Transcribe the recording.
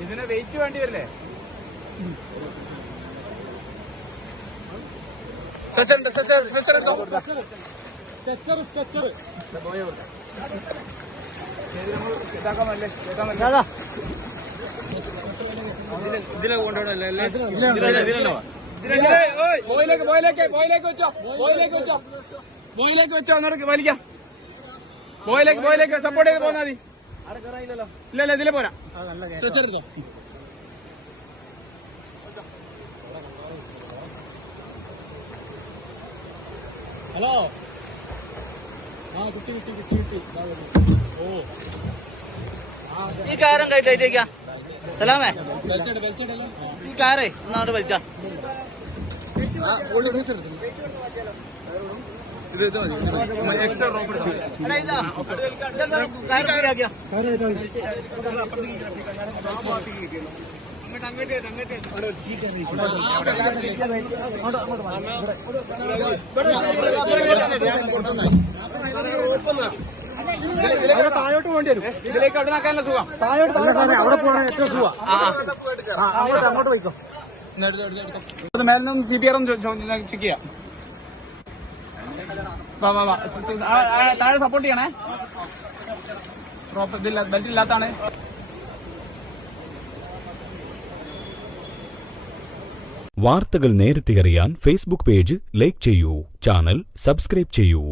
വേണ്ടി വരില്ലേ? സ്ട്രെച്ചർ എടുത്തോ? ഇതിലെ കൊണ്ടുപോകണല്ലേ ബോയിലേക്ക് ബോയിലേക്ക് ബോയിലേക്ക് വെച്ചോ ബോയിലേക്ക് വെച്ചോ. ബോയിലേക്ക് വെച്ചോ എന്നിട്ട് വലിക്കാം. ബോയിലേക്ക് ബോയിലേക്ക് സപ്പോർട്ട് ചെയ്ത് പോന്നാ മതി. ഇല്ല ഇല്ല ഇതിലെ പോരാ. സ്ട്രെച്ചർ എടുത്തോ? ഹലോ? ആ കുട്ടി കുട്ടി കുട്ടി കുട്ടി. ഓ. ഈ കാരം കയറ്റായിട്ടേക്കാ സലാമേ. ഈ കാറേ ഒന്നാമത് വലിച്ച. ഇത് ഇത് മതി എക്സ്ട്രാ റോപ്പ് താഴോട്ട് പോകേണ്ടി വരും ഇതിലേക്ക് അവിടെ നിൽക്കാനുള്ള സുഖം താഴോട്ട് അവിടെ പോകണം ഏറ്റവും സുഖം അങ്ങോട്ട് അങ്ങോട്ട് പോയിക്കോ അത് മേലെ നിന്ന് സി പി ആർ ഒന്ന് ചെക്ക് ചെയ്യാം വാ വാ താഴെ സപ്പോർട്ട് ചെയ്യണേ. പ്രോപ്പർ ഇതില്ല ബെൽറ്റ് ഇല്ലാത്താണ്. വാർത്തകൾ നേരത്തെ അറിയാൻ ഫേസ്ബുക്ക് പേജ് ലൈക്ക് ചെയ്യൂ. ചാനൽ സബ്സ്ക്രൈബ് ചെയ്യൂ.